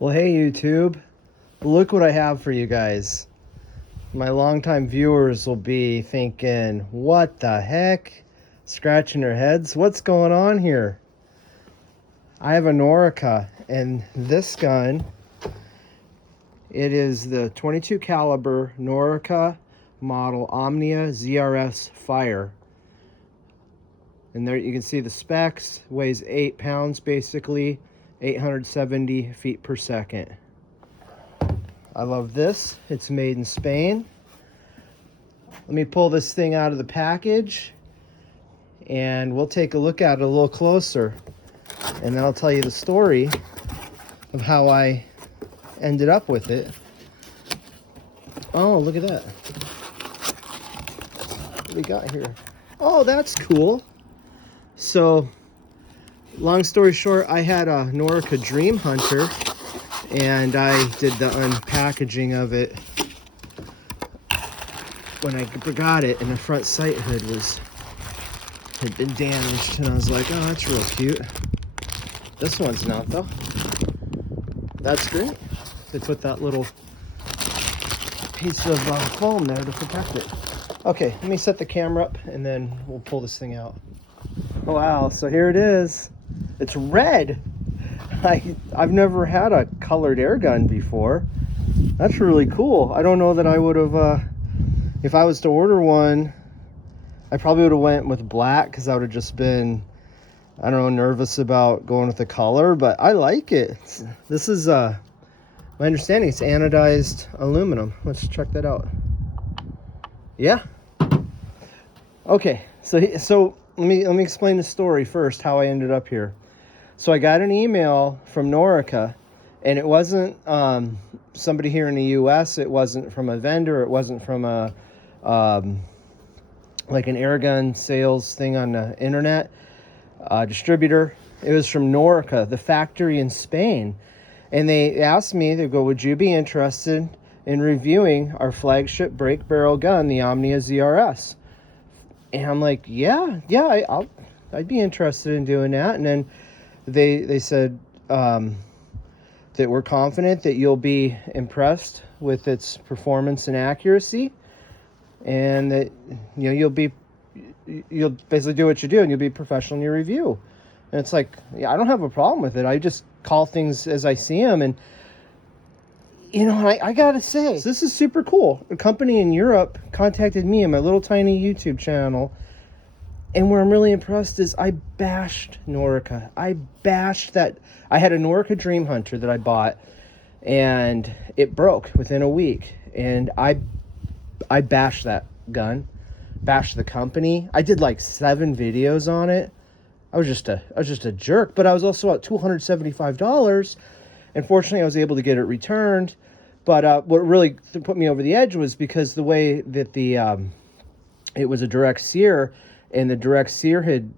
Well, hey YouTube, look what I have for you guys. My longtime viewers will be thinking, what the heck? Scratching their heads, what's going on here? I have a Norica, and this gun, it is the 22 caliber Norica model Omnia ZRS Fire. And there you can see the specs, weighs 8 pounds basically, 870 feet per second. I love this. It's made in Spain. Let me pull this thing out of the package and we'll take a look at it a little closer. And then I'll tell you the story of how I ended up with it. Oh, look at that. What do we got here? Oh, that's cool. So, long story short, I had a Norica Dream Hunter, and I did the unpackaging of it when I got it, and the front sight hood had been damaged, and I was like, oh, that's real cute. This one's not, though. That's great. They put that little piece of foam there to protect it. Okay, let me set the camera up, and then we'll pull this thing out. Wow, so here it is. It's red. I've never had a colored air gun before. That's really cool. I don't know that I would have, if I was to order one, I probably would have went with black because I would have just been, I don't know, nervous about going with the color, but I like it. This is, my understanding, it's anodized aluminum. Let's check that out. Yeah. Okay, so let me explain the story first, how I ended up here. So I got an email from Norica, and it wasn't somebody here in the U.S. It wasn't from a vendor. It wasn't from a like an airgun sales thing on the internet, distributor. It was from Norica, the factory in Spain, and they asked me. They go, "Would you be interested in reviewing our flagship break barrel gun, the Omnia ZRS?" And I'm like, yeah, I'd be interested in doing that. And then they said that we're confident that you'll be impressed with its performance and accuracy, and that you'll basically do what you do, and you'll be professional in your review. And it's like, yeah, I don't have a problem with it. I just call things as I see them, and I gotta say, this is super cool. A company in Europe contacted me in my little tiny YouTube channel, and where I'm really impressed is I bashed Norica. I bashed that. I had a Norica Dream Hunter that I bought, and it broke within a week, and I bashed that gun, bashed the company. I did like 7 videos on it. I was just a jerk, but I was also at $275. Unfortunately, I was able to get it returned, but what really put me over the edge was because the way that it was a direct sear, and the direct sear had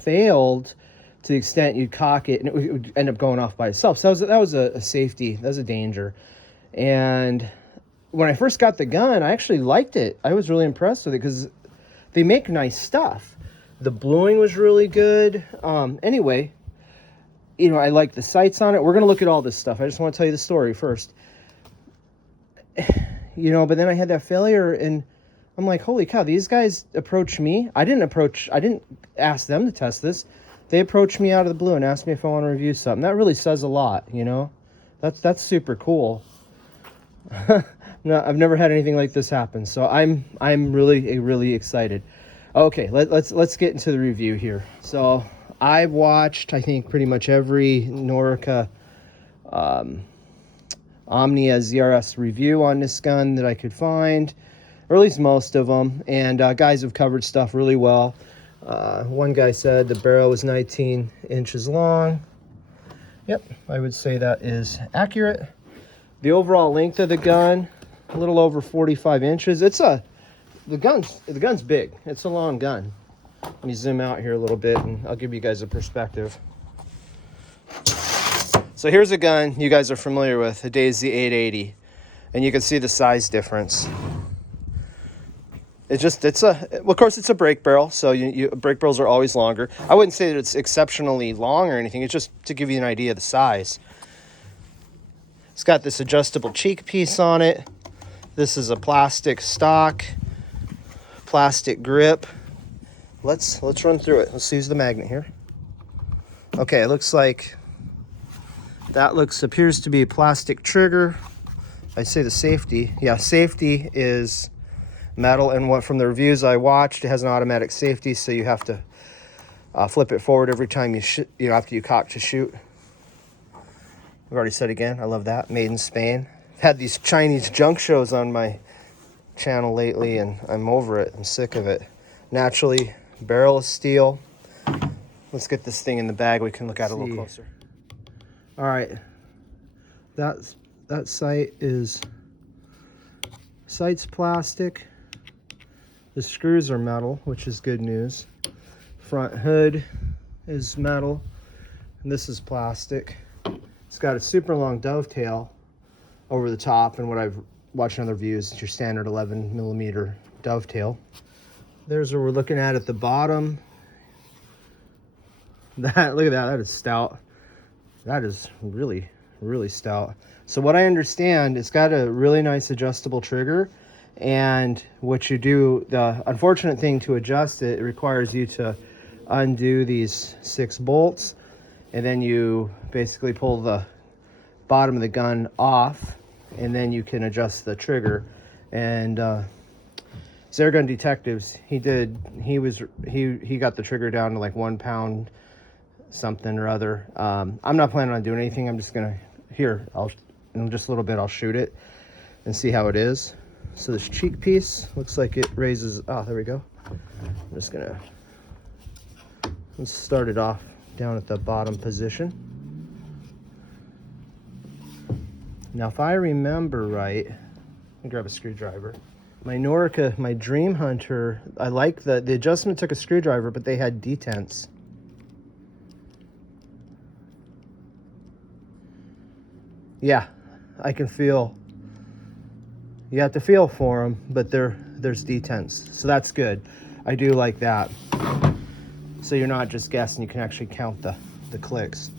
failed to the extent you'd cock it, and it would end up going off by itself. So that was a safety, that was a danger. And when I first got the gun, I actually liked it. I was really impressed with it because they make nice stuff. The bluing was really good. Anyway, I like the sights on it. We're going to look at all this stuff. I just want to tell you the story first. But then I had that failure, and I'm like, holy cow, these guys approached me. I didn't ask them to test this. They approached me out of the blue and asked me if I want to review something. That really says a lot, That's super cool. No, I've never had anything like this happen, so I'm really excited. Okay, let's get into the review here. So I've watched, I think, pretty much every Norica Omnia ZRS review on this gun that I could find, or at least most of them, and guys have covered stuff really well. One guy said the barrel was 19 inches long. Yep, I would say that is accurate. The overall length of the gun, a little over 45 inches. The gun's big. It's a long gun. Let me zoom out here a little bit, and I'll give you guys a perspective. So here's a gun you guys are familiar with, a Daisy 880, and you can see the size difference. Of course, it's a break barrel, so break barrels are always longer. I wouldn't say that it's exceptionally long or anything. It's just to give you an idea of the size. It's got this adjustable cheek piece on it. This is a plastic stock, plastic grip. Let's run through it. Let's use the magnet here. Okay, it looks like that appears to be a plastic trigger. I say the safety. Yeah, safety is metal, and from the reviews I watched, it has an automatic safety, so you have to flip it forward every time after you cock to shoot. I've already said again, I love that. Made in Spain. I've had these Chinese junk shows on my channel lately, and I'm over it. I'm sick of it. Naturally, barrel of steel. Let's get this thing in the bag. We can look at it a little closer. All right, that sight's plastic. The screws are metal, which is good news. Front hood is metal, and this is plastic. It's got a super long dovetail over the top, and what I've watched in other views, it's your standard 11mm dovetail. There's what we're looking at the bottom. Look at that, that is stout. That is really, really stout. So what I understand, it's got a really nice adjustable trigger, and what you do, the unfortunate thing to adjust it, it requires you to undo these 6 bolts, and then you basically pull the bottom of the gun off, and then you can adjust the trigger. And Airgun Detectives, he got the trigger down to like 1 pound something or other. I'm not planning on doing anything. I'm just gonna in just a little bit I'll shoot it and see how it is. So this cheek piece looks like it raises. Oh, there we go. I'm just gonna let's start it off down at the bottom position. Now, if I remember right, let me grab a screwdriver. My Norica, my Dream Hunter, I like the adjustment took a screwdriver, but they had detents. Yeah, I can feel. You have to feel for them, but there's detents, so that's good. I do like that. So you're not just guessing; you can actually count the clicks.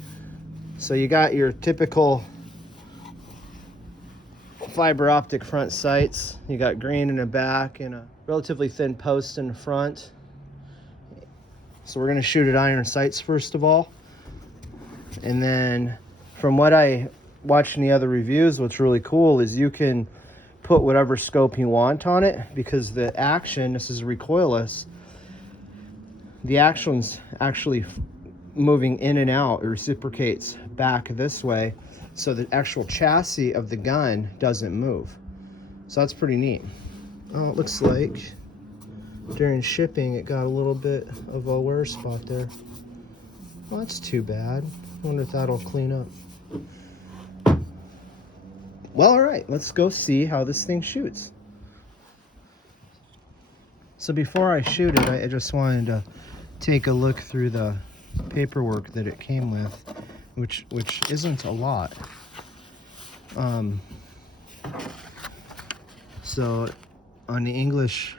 So you got your typical fiber optic front sights. You got green in the back and a relatively thin post in the front. So we're going to shoot at iron sights first of all, and then from what I watched in the other reviews, what's really cool is you can put whatever scope you want on it, because the action, this is recoilless, the action's actually moving in and out. It reciprocates back this way, so the actual chassis of the gun doesn't move. So that's pretty neat. Oh, it looks like during shipping it got a little bit of a wear spot there. Well, that's too bad. I wonder if that'll clean up. Well, all right, let's go see how this thing shoots. So before I shoot it, I just wanted to take a look through the paperwork that it came with, which isn't a lot. So on the English,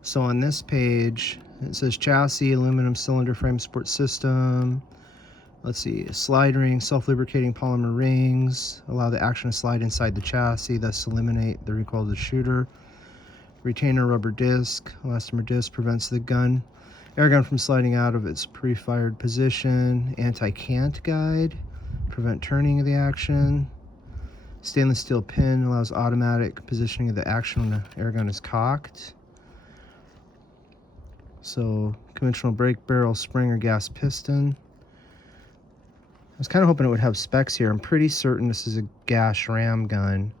so on this page, it says chassis, aluminum cylinder frame support system. Let's see, slide ring, self-lubricating polymer rings, allow the action to slide inside the chassis, thus eliminate the recoil of the shooter. Retainer rubber disc, elastomer disc prevents the airgun from sliding out of its pre-fired position. Anti-cant guide, prevent turning of the action. Stainless steel pin allows automatic positioning of the action when the airgun is cocked. So conventional brake barrel, spring or gas piston. I was kind of hoping it would have specs here. I'm pretty certain this is a gas ram gun.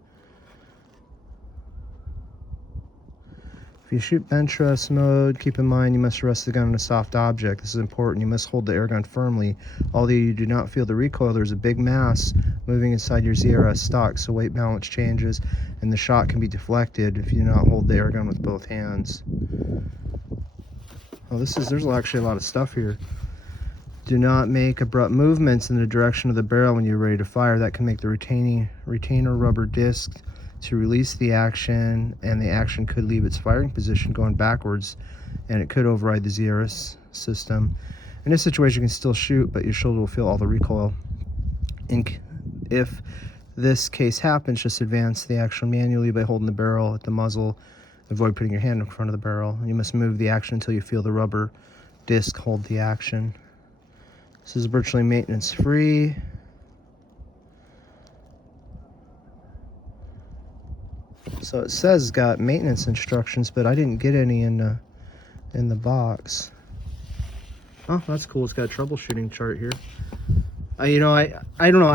If you shoot bench rest mode, keep in mind you must rest the gun on a soft object. This is important. You must hold the airgun firmly. Although you do not feel the recoil, there's a big mass moving inside your ZRS stock, so weight balance changes and the shot can be deflected if you do not hold the airgun with both hands. Oh, there's actually a lot of stuff here. Do not make abrupt movements in the direction of the barrel when you're ready to fire. That can make the retainer rubber disc to release the action, and the action could leave its firing position going backwards, and it could override the ZRS system. In this situation, you can still shoot, but your shoulder will feel all the recoil. If this case happens, just advance the action manually by holding the barrel at the muzzle. Avoid putting your hand in front of the barrel. You must move the action until you feel the rubber disc hold the action. This is virtually maintenance free. So it says got maintenance instructions, but I didn't get any in the box. Oh, that's cool. It's got a troubleshooting chart here. You know, I don't know.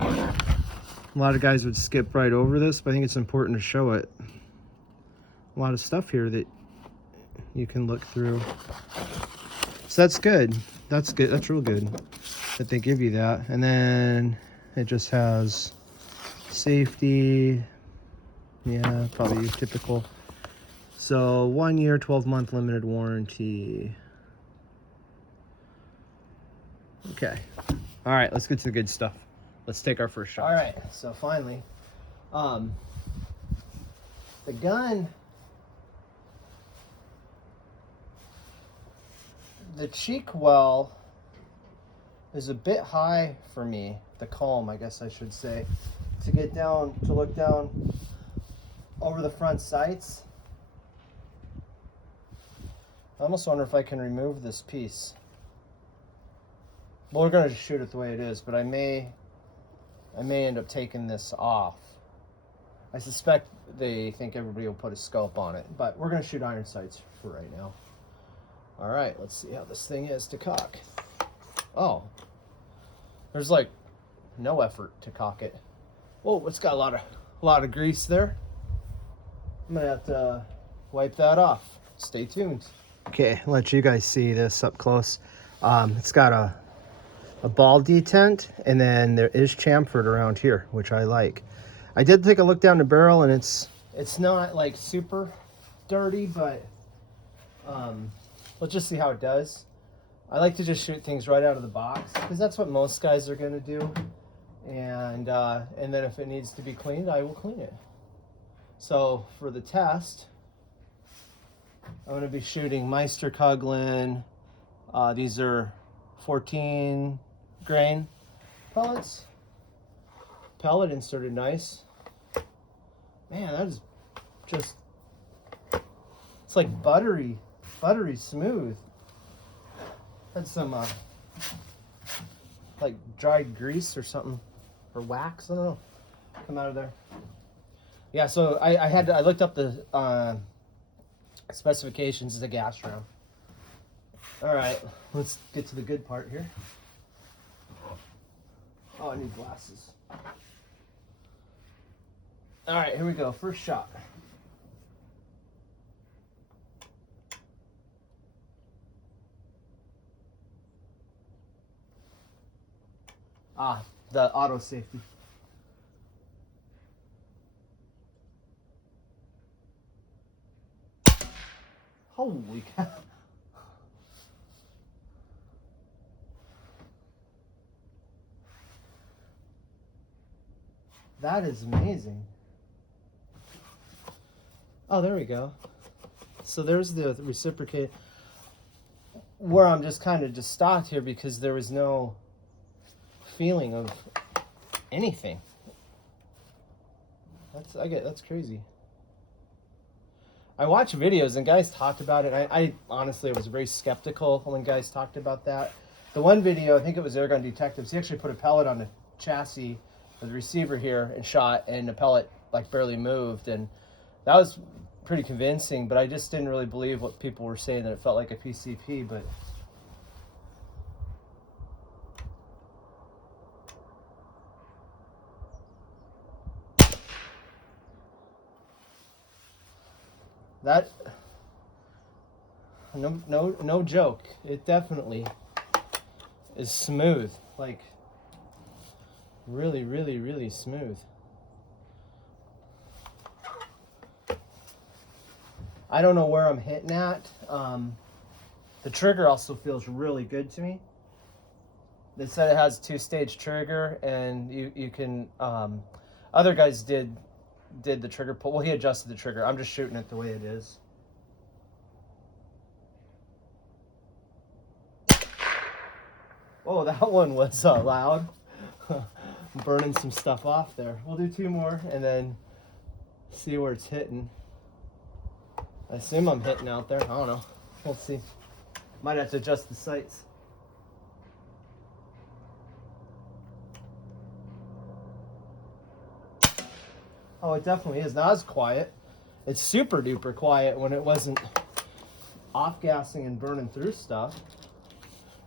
A lot of guys would skip right over this, but I think it's important to show it. A lot of stuff here that you can look through. So that's good. That's good. That's real good that they give you that. And then it just has safety. Yeah, probably typical. So 1 year, 12-month limited warranty. Okay. All right, let's get to the good stuff. Let's take our first shot. All right, so finally, the gun, the cheek well is a bit high for me, the comb, I guess I should say, to get down, to look down over the front sights. I almost wonder if I can remove this piece. Well, we're going to shoot it the way it is, but I may end up taking this off. I suspect they think everybody will put a scope on it, but we're going to shoot iron sights for right now. All right, let's see how this thing is to cock. Oh, there's like no effort to cock it. Whoa, it's got a lot of grease there. I'm gonna have to wipe that off. Stay tuned. Okay, I'll let you guys see this up close. It's got a ball detent, and then there is chamfered around here, which I like. I did take a look down the barrel, and it's not like super dirty, but let's just see how it does. I like to just shoot things right out of the box because that's what most guys are going to do, and then if it needs to be cleaned, I will clean it. So for the test, I'm going to be shooting Meister Coughlin. These are 14 grain pellets. Pellet inserted nice. Man, that is just, it's like buttery smooth. Had some like dried grease or something, or wax, I don't know, come out of there. Yeah, so I looked up the specifications of the gas round. All right, let's get to the good part here. Oh, I need glasses. All right, here we go. First shot. Ah, the auto safety. Holy cow. That is amazing. Oh, there we go. So there's the reciprocate, where I'm just kind of just stopped here because there was no feeling of anything. That's crazy. I watch videos and guys talked about it. I honestly was very skeptical when guys talked about that. The one video, I think it was Airgun Detectives, he actually put a pellet on the chassis of the receiver here and shot, and the pellet like barely moved, and that was pretty convincing, but I just didn't really believe what people were saying, that it felt like a PCP. But that, no joke, it definitely is smooth, like really smooth. I don't know where I'm hitting at. The trigger also feels really good to me. They said it has a 2-stage trigger, and you can, other guys did the trigger pull. Well, he adjusted the trigger. I'm just shooting it the way it is. Oh, that one was loud. burning some stuff off there. We'll do 2 more and then see where it's hitting. I assume I'm hitting out there. I don't know. We'll see. Might have to adjust the sights. Oh, it definitely is. Not as quiet. It's super duper quiet when it wasn't off-gassing and burning through stuff.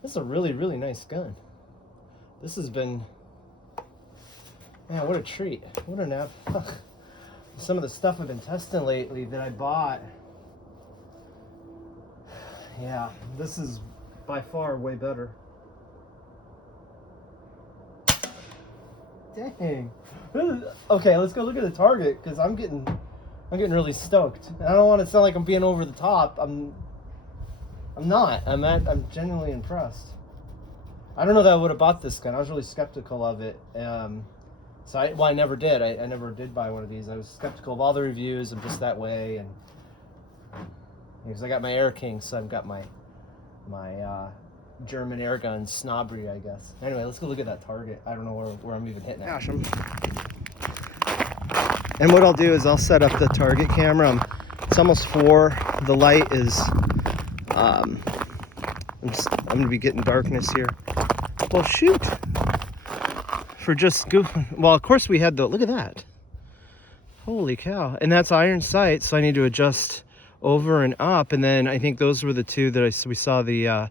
This is a really, really nice gun. This has been, man, what a treat. What an app. Some of the stuff I've been testing lately that I bought. Yeah, this is by far way better. Dang. Okay, let's go look at the target because I'm getting really stoked. I don't want to sound like I'm being over the top. I'm not. I'm genuinely impressed. I don't know that I would have bought this gun. I was really skeptical of it. So I never did. I never did buy one of these. I was skeptical of all the reviews. I'm just that way, and because I got my Air King, so I've got my German airgun snobbery, I guess. Anyway, let's go look at that target. I don't know where I'm even hitting at. Gosh, and what I'll do is I'll set up the target camera. It's almost 4. The light is I'm gonna be getting darkness here. Well, shoot. For just goofing. Well, of course we had the, look at that. Holy cow. And that's iron sight, so I need to adjust over and up. And then I think those were the 2 that we saw the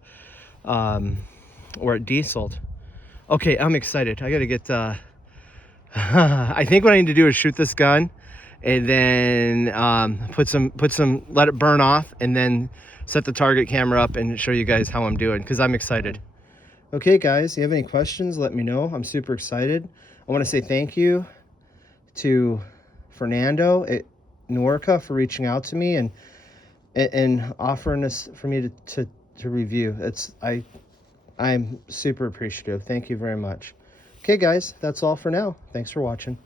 where it dieseled. Okay, I'm excited. I gotta get I think what I need to do is shoot this gun and then let it burn off and then set the target camera up and show you guys how I'm doing because I'm excited. Okay guys, if you have any questions, let me know. I'm super excited. I want to say thank you to Fernando at Norica for reaching out to me and offering this for me to review. I'm super appreciative. Thank you very much. Okay guys, that's all for now. Thanks for watching.